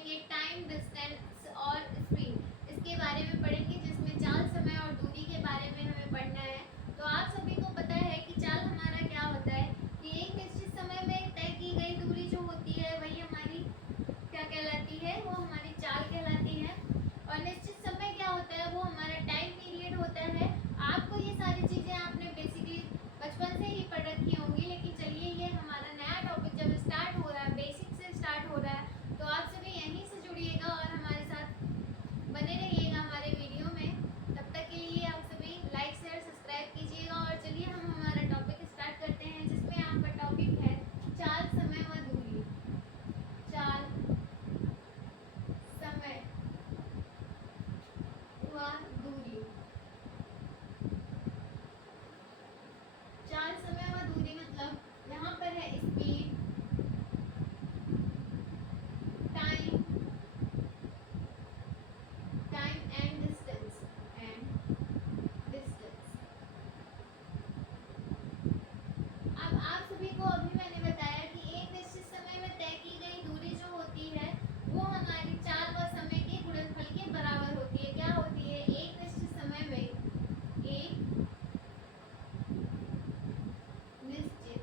पढ़ेंगे time, distance और speed. इसके बारे में पढ़ेंगे, जिसमें चाल, समय और दूरी के बारे में हमें पढ़ना है। तो आप सभी को पता है कि चाल हमारा क्या होता है कि एक निश्चित समय में तय की गई दूरी जो होती है वही हमारी क्या कहलाती है, वो हमारी चाल कहलाती है। और निश्चित समय क्या होता है, वो हमारा टाइम पीरियड होता है। आपको ये सारी चीज़ें आपने बेसिकली बचपन से ही पढ़ रखी होंगी, लेकिन चलिए ये हमारा नया टॉपिक जब स्टार्ट हो रहा है, बेसिक से स्टार्ट हो रहा है, तो आप सभी यहीं से जुड़िएगा और हमारे साथ बने रहिएगा हमारे वीडियो में। तब तक के लिए आप सभी लाइक शेयर सब्सक्राइब कीजिएगा। और चलिए हम हमारा टॉपिक स्टार्ट करते हैं, जिसमें आपका टॉपिक है चाल, समय व दूरी। चाल, समय व दूरी। चाल, समय व दूरी मतलब यहाँ पर है speed, time, time and distance, अब आप सभी को अभी मैंने बताया कि एक निश्चित समय में तय की गई दूरी जो होती है वो हमारी चाल व समय के गुणनफल के बराबर होती है। क्या होती है? एक निश्चित समय में, एक निश्चित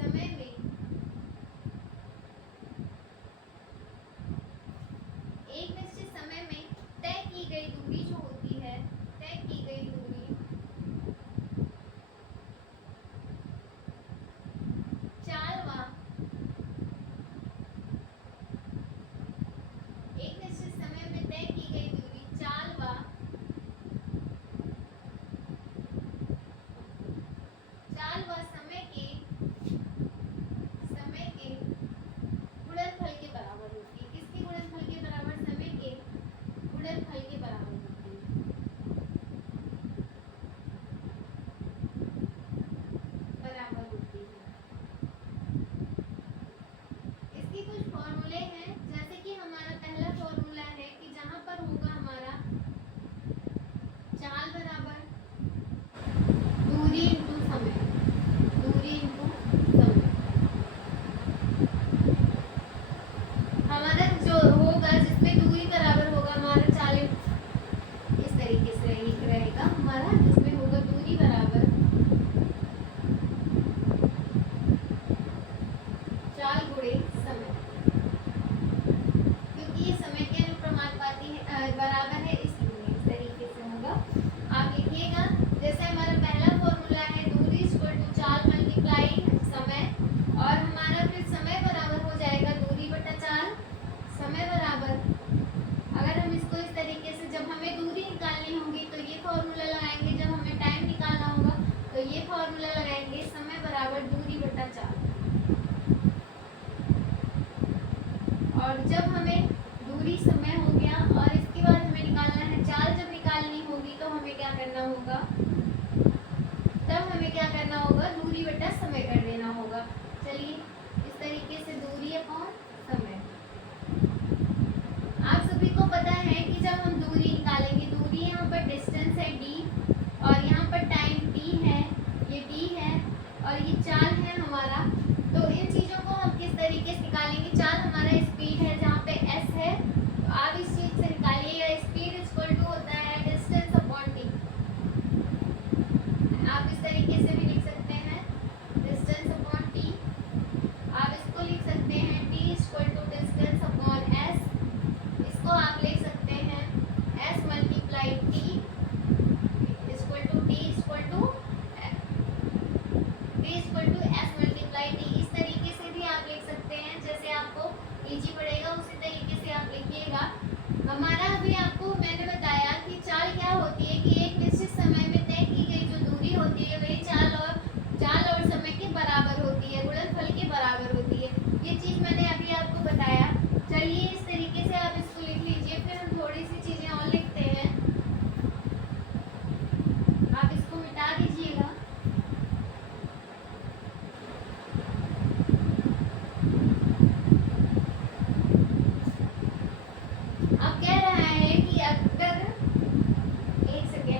समय में एक निश्चित समय में तय की गई दूरी जो होती है, तय की गई दूरी चाल व एक निश्चित समय में तय की गई दूरी चाल व समय के गुणनफल के बराबर होती है। किसके गुणनफल के बराबर? समय के गुणनफल के बराबर होती है, बराबर होती है। इसके कुछ फॉर्मूले हैं, जैसे कि हमारा पहला फॉर्मूला है कि जहां पर होगा हमारा चाल बराबर दूरी इंटू समय, दूरी इंटू समय। हमारा जो होगा, जिसमें दूरी बराबर होगा हमारा चाल, इस तरीके से रहेगा हमारा, जिसमें होगा दूरी बराबर चाल गुणे समय, क्योंकि ये समय के अनुप्रमानुपाती है, बराबर है, इसलिए इस तरीके से होगा। आप लिखिएगा, जैसे हमारा पहला फॉर्मूला है दूरी इक्वल टू चाल मल्टीप्लाई समय, और हमारा फिर समय बराबर हो जाएगा दूरी बटा चाल। समय बराबर, अगर हम इसको इस तरीके से, जब हमें दूरी निकालनी होगी तो ये फॉर्मूला लगाएंगे, जब हमें टाइम निकालना होगा तो ये फॉर्मूला लगाएंगे, समय बराबर दूरी बटा चाल। और जब हमें दूरी समय हो गया और इसके बाद हमें निकालना है चाल, जब निकालनी होगी तो हमें क्या करना होगा, तब हमें क्या करना होगा, दूरी बटा समय कर देना होगा। चलिए इस तरीके से दूरी अपॉन समय। आप सभी को पता है कि जब हम दूरी निकालेंगे, दूरी यहाँ पर डिस्टेंस है d, और यहाँ पर टाइम t है, ये d है, और ये चाल है हमारा। तो इन चीज़ों को हम किस तरीके से निकालेंगे? चाल हमारा स्पीड है, जहाँ पे s है, तो आप इस चीज़ से निकालिएगा, स्पीड इक्वल टू होता है डिस्टेंस अपॉन t। आप इस तरीके से भी लिख सकते हैं, डिस्टेंस अपॉन t। आप इसको लिख सकते हैं t equal to distance upon s। इसको आप ले सकते हैं s multiply t equal to t equal to s multiply t। इस तरीके से भी आप लिख सकते हैं, जैसे आपको इजी पड़ेगा उसी तरीके से आप लिखिएगा। हमारा अभी आपको मैंने बताया कि चाल क्या होती है, कि एक निश्चित समय में तय की गई जो दूरी होती है वही चाल और समय के बराबर होती है, गुणनफल के बराबर होती है। ये चीज़ मैंने अभी आपको बताया। चलिए इस तरीके से आप इसको लिख लीजिए, फिर हम थोड़ी सी चीज़ें और लिखते हैं। आप इसको मिटा दीजिएगा। अब कह रहा है कि अगर, एक सेकेंड,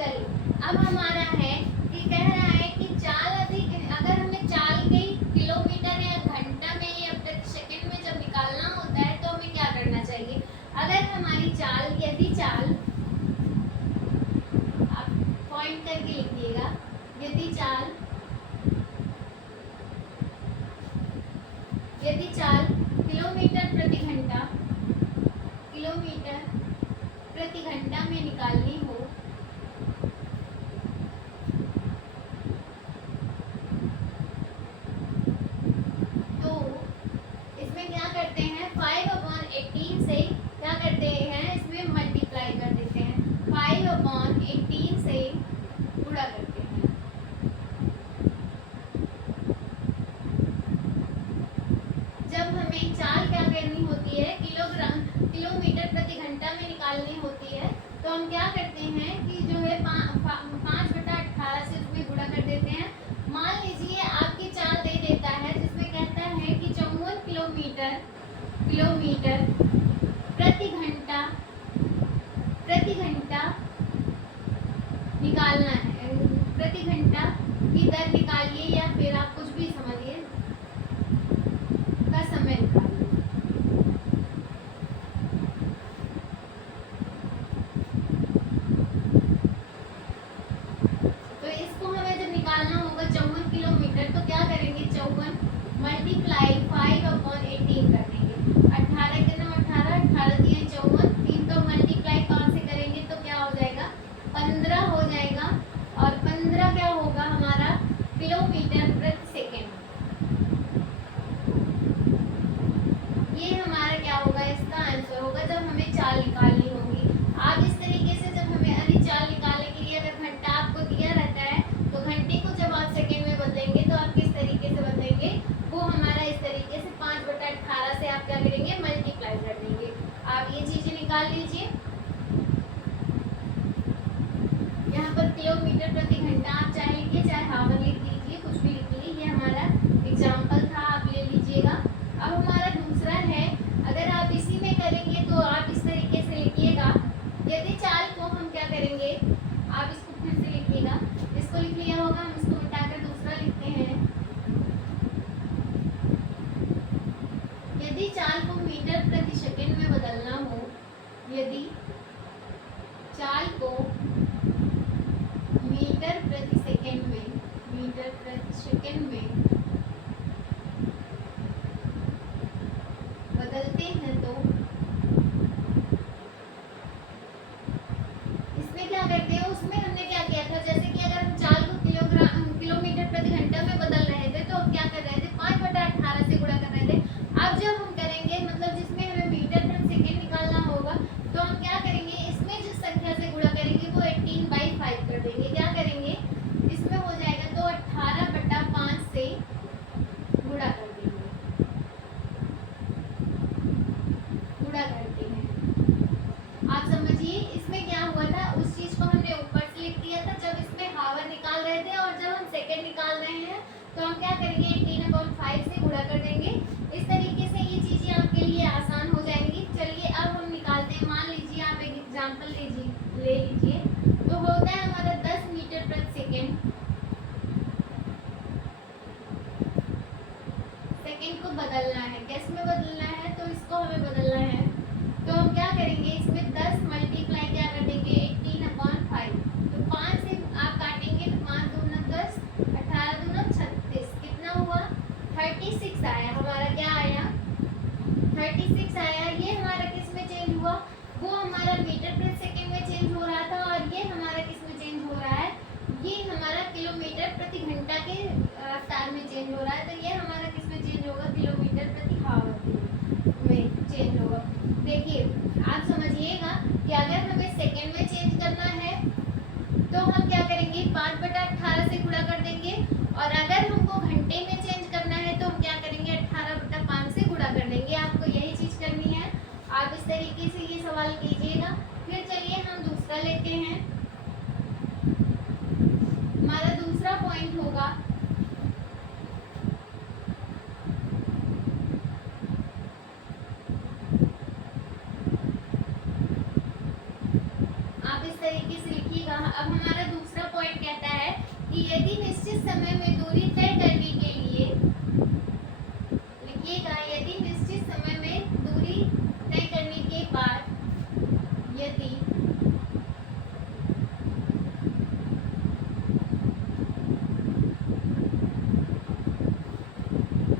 चलिए अब हमारा है कि कह रहा है कि चाल अधिक, अगर हमें चाल के किलोमीटर या घंटा में या प्रति सेकंड में जब निकालना होता है तो हमें क्या करना चाहिए। अगर हमारी चाल, यदि चाल, आप पॉइंट करके लिखिएगा, यदि चाल किलोमीटर प्रति घंटा में निकालनी हो तो इसमें क्या करते हैं, 5/18 से क्या करते हैं, इसमें मल्टीप्लाई कर देते हैं, 5/18 से गुणा करते हैं। जब हमें चाल क्या करनी होती है, किलोमीटर प्रति घंटा में निकालनी होती है, तो हम क्या करते हैं कि जो है 5/18 से उसमें गुणा कर देते हैं। मान लीजिए आपकी चाल दे देता है जिसमें कहता है कि 54 किलोमीटर प्रति घंटा निकालना है, प्रति घंटा की दर निकालिए या फिर आप कुछ भी समझिए का समय निकालिए। तो इसको हमें जब निकालना होगा 54 किलोमीटर, तो क्या करेंगे, 54 मल्टीप्लाई 5/18 कर देंगे। 18 के नाम 18, 18 दिए 54, 3 को मल्टीप्लाई 5 से करेंगे तो क्या हो जाएगा, 15 हो जाएगा। और 15 क्या होगा हमारा, किलोमीटर प्रति सेकेंड। ये हमारा क्या होगा, इसका आंसर होगा जब हमें चाल निकालनी होगी। आप इस तरीके से जब हमें अरे चाल निकालने के लिए अगर घंटा आपको दिया रहता है तो घंटे को जब आप सेकेंड में बदलेंगे तो आप किस तरीके से बदलेंगे, वो हमारा इस तरीके से 5/18 से आप क्या करेंगे, मल्टीप्लाई कर देंगे। आप ये चीजें निकाल लीजिए। यहाँ पर किलोमीटर प्रति घंटा आप चाहे लिखिए चाहे हावर लिख लीजिए, कुछ भी लिख लीजिए, ये हमारा एग्जाम्पल था, आप ले लीजिएगा। अब हमारा दूसरा है, अगर आप इसी में करेंगे तो आप इस तरीके से लिखिएगा, यदि चाल को हम क्या करेंगे, आप इसको फिर से लिखिएगा, इसको लिख लिया होगा, हम इसको मिटाकर दूसरा लिखते हैं। यदि चाल को मीटर प्रति सेकंड में बदलना हो, यदि चाल को मीटर प्रति सेकंड में बदलते हैं तो इसमें क्या करते हैं, उसमें हमने क्या किया था, जैसे कि अगर हम चाल को किलोमीटर प्रति घंटा में बदल रहे थे तो हम क्या कर रहे थे, 5/18 से गुणा कर रहे थे। अब जब हम करेंगे, मतलब जिसमें हमें मीटर प्रति सेकंड निकालना होगा, तो हम क्या करेंगे, इसमें जिस संख्या से गुणा करेंगे वो 18/5 कर देंगे। क्या करेंगे, इसमें हो जाएगा तो 18/5 से गुणा कर देंगे, गुणा करते हैं। आप समझिए इसमें क्या हुआ था, उस चीज को हमने ऊपर से लिख दिया था जब इसमें हावर निकाल रहे थे, और जब हम सेकंड निकाल रहे हैं तो हम क्या करेंगे, 18/5 से गुणा कर देंगे। इस तरीके से ये चीजें आपके लिए आसान हो जाएंगी। चलिए अब हम निकालते हैं। मान लीजिए आप एक एग्जांपल ले लीजिए, तो होता है हमारा 10 मीटर प्रति सेकंड को बदलना है। किस में बदलना है, तो इसको हमें बदलना है, तो हम क्या करेंगे, इसमें 10 मल्टीप्लाई क्या कर देंगे, 18/5। तो 5 से आप काटेंगे तो 5 दूना 10, 18 दूना 36, कितना हुआ, 36 आया। हमारा क्या आया, 36 आया। ये हमारा किस में चेंज हुआ, वो हमारा मीटर प्रति सेकंड में चेंज हो रहा था, और ये हमारा किस में चेंज हो रहा है, ये हमारा किलोमीटर प्रति घंटा के रफ्तार में चेंज हो रहा है। तो ये हमारा किस में चेंज होगा, किलोमीटर प्रति हावर में चेंज होगा। देखिए आप समझिएगा कि अगर हमें सेकंड में चेंज करना है तो हम क्या करेंगे, 5/18 से गुणा कर देंगे, और अगर हमको घंटे में चेंज करना है तो हम क्या करेंगे, 18/5 से गुणा कर देंगे। आपको यही चीज करनी है। आप इस तरीके से ये सवाल कीजिएगा। फिर चलिए हम दूसरा लेते हैं। हमारा दूसरा पॉइंट होगा, आप इस तरीके से लिखिएगा। देखिएगा, अब हमारा दूसरा पॉइंट कहता है कि यदि निश्चित समय में दूरी तय करने के लिए, लिखिएगा, यदि निश्चित समय में दूरी तय करने के बाद यदि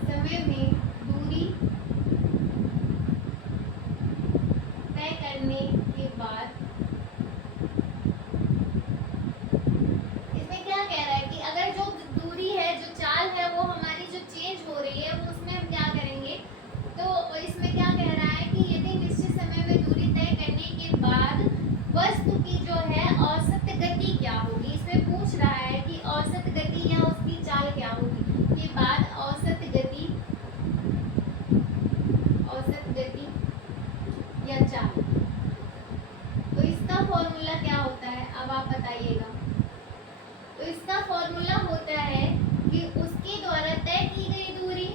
समय में दूरी तय करने के बाद, इसमें क्या कह रहा है कि अगर जो दूरी है, जो चाल है, वो हमारी जो चेंज हो रही है, वो उसमें हम क्या करेंगे, तो इसमें क्या कह रहा है कि यदि निश्चित समय में दूरी तय करने के बाद वस्तु की जो है औसत गति क्या होगी। इसमें पूछ रहा है कि औसत गति या उसकी चाल क्या होगी। के बाद औसत गति या चाल, तो इसका फॉर्मूला क्या होता है, अब आप बताइएगा। तो इसका फॉर्मूला होता है कि उसके द्वारा तय की गई दूरी,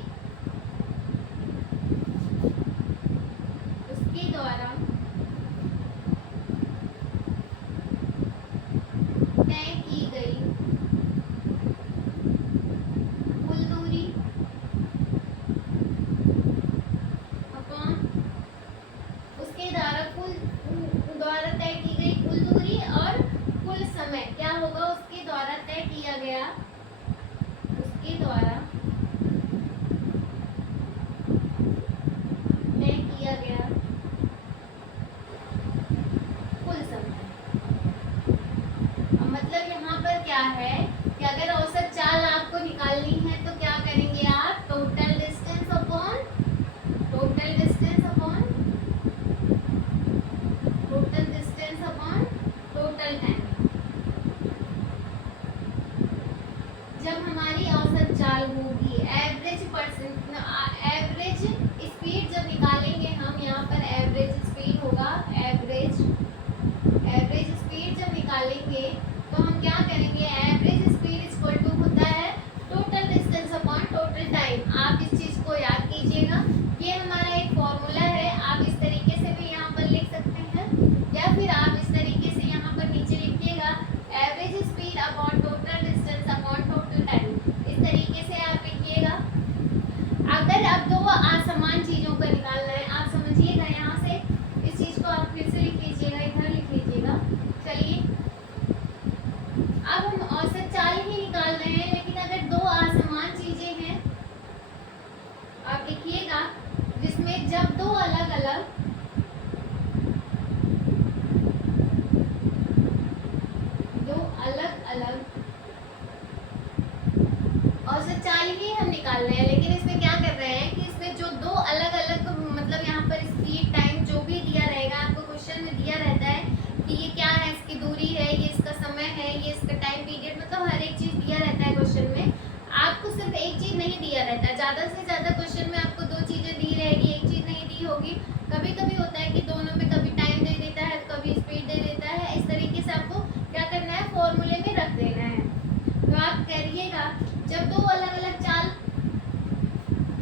उसके द्वारा तय की गई कुल दूरी अपॉन उसके द्वारा तय की गई कुल दूरी और कुल समय क्या होगा, उसके द्वारा तय किया गया, उसके द्वारा तय किया गया कुल समय। अब मतलब यहाँ पर क्या है कि अगर औसत चाल आपको निकालनी है तो क्या करेंगे आप, total distance upon total distance upon total distance upon total time. जब हमारी औसत चाल होगी, एवरेज स्पीड जब निकालेंगे हम, यहाँ पर एवरेज स्पीड होगा, एवरेज स्पीड जब निकालेंगे तो हम क्या करेंगे, एवरेज स्पीड इक्वल टू होता है total distance upon total time. आप इस चीज को याद कीजिएगा, ये हमारा एक फॉर्मूला है। आप इस तरीके से भी यहाँ पर लिख सकते हैं, या फिर आप इस तरीके से यहाँ पर नीचे लिखिएगा, average speed upon total distance upon total time. इस तरीके से आप लिखिएगा। अगर अब दो असमान चीजों को निकालना है, आप समझिएगा, यहाँ से इस चीज को आप फिर से लिख लीजिएगा, इधर लिख लीजिएगा। चलिए, अब हम औसत चाल ही निकाल रहे हैं, लेकिन अगर दो असमान चीजें हैं, आप लिखिएगा, जिसमें जब दो अलग अलग औसत चाल ही हम निकाल रहे हैं, लेकिन इसमें क्या कर रहे हैं कि इसमें जो दो अलग अलग, मतलब यहाँ पर स्पीड टाइम जो भी दिया रहेगा, आपको क्वेश्चन में दिया रहता है कि ये क्या है, इसकी दूरी है, ये इसका समय है, ये इसका टाइम पीरियड, मतलब हर एक चीज दिया रहता है क्वेश्चन में। आपको सिर्फ एक चीज नहीं दिया रहता है, ज्यादा से ज्यादा क्वेश्चन में आपको दो चीजें दी रहेगी, एक चीज नहीं दी होगी। कभी कभी होता है कि दोनों में कभी टाइम दे देता है, कभी स्पीड दे देता है। इस तरीके से आपको क्या करना है, फॉर्मूले में रख देना है। तो आप करिएगा, जब दो अलग अलग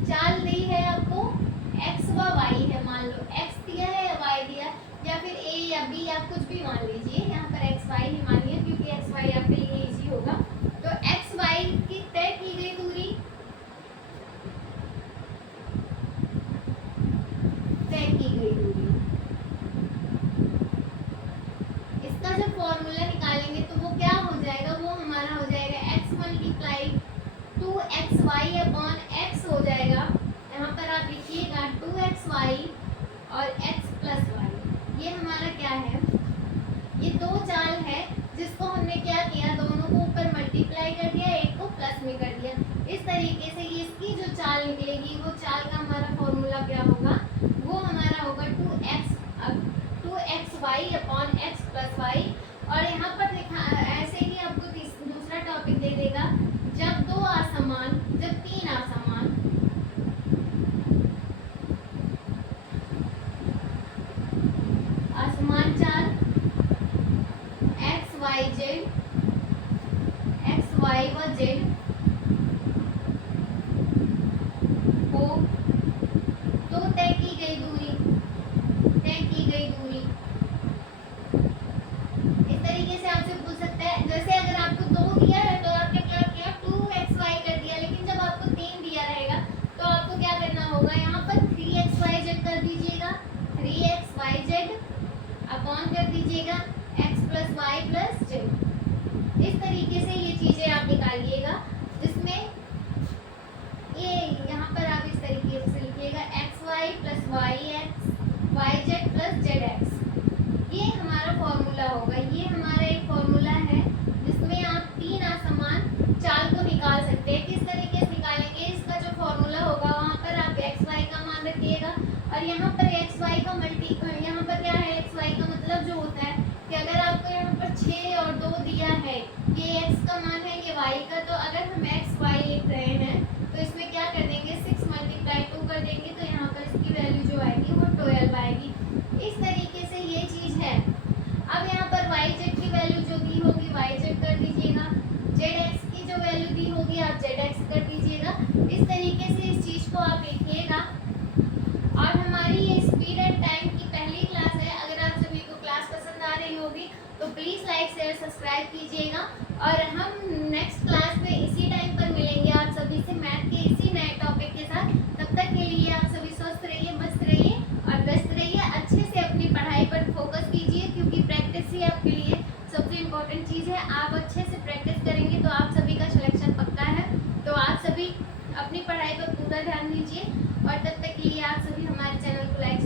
चाल दी है आपको, एक्स व वाई है, मान लो एक्स दिया है या वाई दिया, या फिर ए या बी, आप कुछ भी मान लीजिए, यहाँ पर एक्स वाई ही मानिए, क्योंकि एक्स वाई आपके लिए इजी होगा। तो एक्स वाई की तय की गई दूरी, तय की गई दूरी, इसका जब फॉर्मूला निकालेंगे तो वो क्या हो जाएगा, वो हमारा हो जाएगा x multiply 2xy upon x हो जाएगा। यहाँ पर आप लिखिएगा 2xy और x प्लस वाई। ये हमारा क्या है, ये दो चाल है जिसको हमने क्या किया, दोनों को ऊपर मल्टीप्लाई कर दिया, एक को प्लस में कर दिया। इस तरीके से इसकी जो चाल निकलेगी, वो चाल का हमारा फॉर्मूला क्या होगा, वो हमारा होगा 2xy upon x plus Y. और यहाँ पर ऐसे ही आपको दूसरा टॉपिक दे देगा, जब दो असमान, जब तीन असमान चाल x y व z हो तो तय की गई दूरी, इस तरीके से आपसे आपसे पूछ सकता है, जैसे अगर आपको 2 दिया है तो आपने क्या किया 2xy कर दिया, लेकिन जब आपको 3 दिया रहेगा तो आपको क्या करना होगा, यहाँ पर 3xyz कर दीजिएगा, 3xyz अपॉन कर दीजिएगा x plus Y plus Z. इस तरीके से ये चीज़ें आप निकालिएगा, जिसमें ये यहाँ पर आप इस तरीके से लिखिएगा xy plus Y X Y Z plus Z X. ये हमारा फॉर्मूला होगा, ये हमारा एक फॉर्मूला है जिसमें आप 3 असमान चाल को निकाल सकते हैं। किस तरीके से निकालेंगे, इसका जो फॉर्मूला होगा वहाँ पर आप xy का मान रखिएगा, और यहाँ पर xy का यहाँ पर क्या है, xy का मतलब जो होता है कि अगर आपको यहाँ पर 6 और 2 दिया है, ये x का मान है, ये y का, तो अगर हम xy लिख रहे हैं तो इसमें क्या कर देंगे 6 × 2 कर देंगे, तो यहाँ पर इसकी वैल्यू जो आएगी वो 12 आएगी। इस तरीके से ये चीज़ है। अब यहाँ पर yz की वैल्यू जो दी होगी yz कर दीजिएगा, zx की जो वैल्यू दी होगी आप zx कर दीजिएगा। इस तरीके से इस चीज़ को आप लिखिएगा। और हमारी ये स्पीड एंड टाइम की पहली क्लास है। अगर आप सभी को क्लास पसंद आ रही होगी तो प्लीज़ लाइक शेयर सब्सक्राइब कीजिएगा, और हम नेक्स्ट क्लास में इसी टाइम पर मिलेंगे आप सभी से मैथ के इसी नए टॉपिक के साथ। तब तक के लिए आप सभी स्वस्थ रहिए, मस्त रहिए और व्यस्त रहिए। अच्छे से अपनी पढ़ाई पर फोकस कीजिए, क्योंकि प्रैक्टिस ही आपके लिए सबसे इम्पोर्टेंट चीज़ है। आप अच्छे से प्रैक्टिस करेंगे तो आप सभी का सिलेक्शन पक्का है। तो आप सभी अपनी पढ़ाई पर पूरा ध्यान दीजिए, और तब तक के लिए आप सभी हमारे चैनल को लाइक